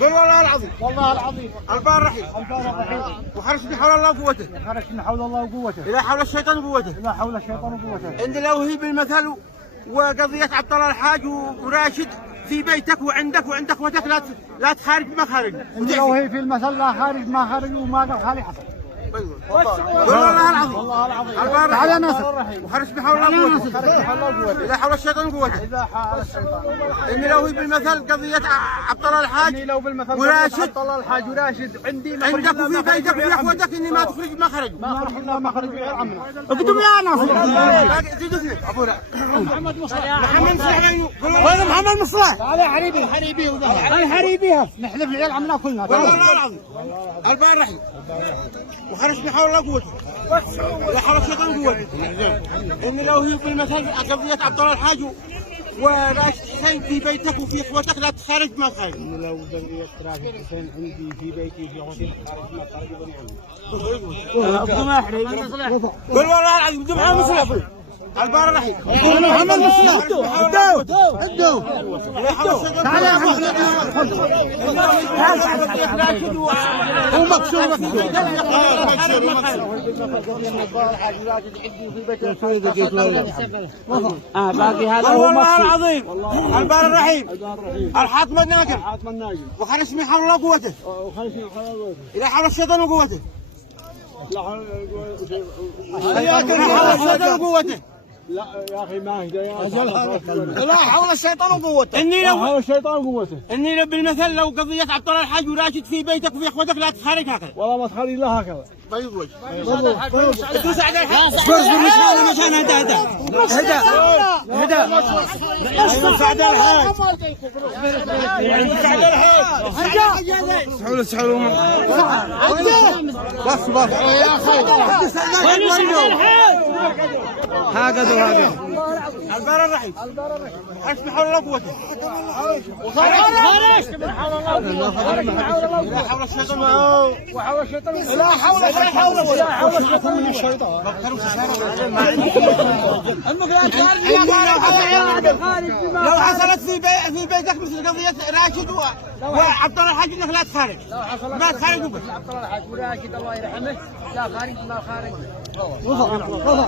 قل والله العظيم. والله العظيم. البار رحيم. وحرسني حول الله وقوته. حرسني حول الله وقوته. لا حول الشيطان وقوته. لا حول الشيطان وقوته. عند الأوهي بالمثل وقضية عبد الله الحاج وراشد في بيتك وعندك وعند اخوتك لا تخارج ما خارج. عند الأوهي في المثل لا خارج ما خارج وما قال خالي حصل. والله العظيم. والله العظيم. تعال يا ناصر. وحرسني حول الله وقوته. لا حول الشيطان وقوته. إذا حال الشيطان. إني لو هي بالمثل قضية عبد الله الحاج وراشد. عبد الله الحاج وراشد عندي عندك وفي بيتك وفي اخوتك اني ما تخرج ما خرج. ما خرج غير عمنا. اقدم يا ناصر. زيد اثنين ابونا. محمد مصلح. محمد مصلح وين محمد مصلح؟ هذا حريبي. حريبي هذا حريبيها. نحلف العيال عمنا كلنا. والله العظيم. البار رحيم. وحرسني حول الله قوته. لا حول الشيطان قوته. اني لو هي بالمثل قضية عبد الله الحاج وراشد حسين في بيتك وفي اخوتك لا تخرج ما خرج. لو قضية راشد حسين عندي في بيتي في اخوتي خارج ما خرج بني عمي. قل والله العظيم بدون محمد مصلح. البار رحيم. محمد مصلح. عدوا. تعال يا محمد. هو مكسور باقي هذا هو والله العظيم. البار الرحيم. الحاكم الناجم. وخرسني حول الله قوته. إلى حول الشيطان وقوته. لا حول الشيطان وقوته. لا يا اخي ما اهدى يا لا حول الشيطان وقوته. حول الشيطان وقوته. اني لو بالمثل لو قضية عبد الله الحاج وراشد في بيتك وفي اخوتك لا تخارج هكذا. والله ما تخلي الا هكذا. بيض وجه. دوس على الحاج. مشان هدا. سعد الحاج. سحول بس يا اخي. هكذا البار الرحيم. حسبي حول الله قوته. لا حول الشيطان وحول الشيطان. لا حول الشيطان من الشيطان. لو حصلت في بيتك مثل قضية راشد وعبد الله الحاج انك لا تخارج. ما تخارج عبد الله الحاج وراشد الله يرحمه لا خارج ما خارج. والله